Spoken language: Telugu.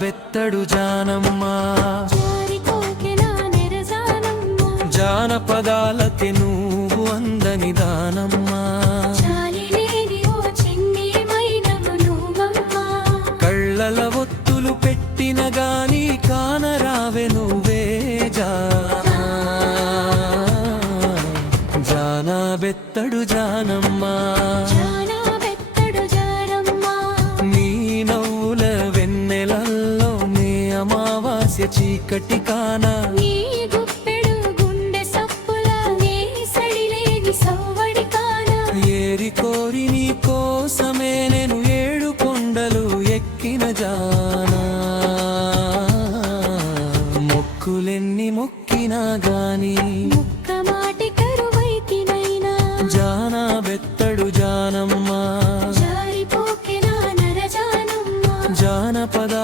బెత్తడు జానమ్మ జానపదాలకి నువ్వు అందని దానమ్మా కళ్ళల ఒత్తులు పెట్టిన గాని కానరావె నువ్వే జానా బెత్తడు జానమ్మా నీ నవ్వుల వెన్నెలల్లో నే అమావాస్య చీకటి కానా ఏరి కోరి నీ కోసమే నేను 7 కొండలు ఎక్కిన జానా మొక్కులెన్ని మొక్కినా గాని జానా బెత్తడు జానమ్మా జానపద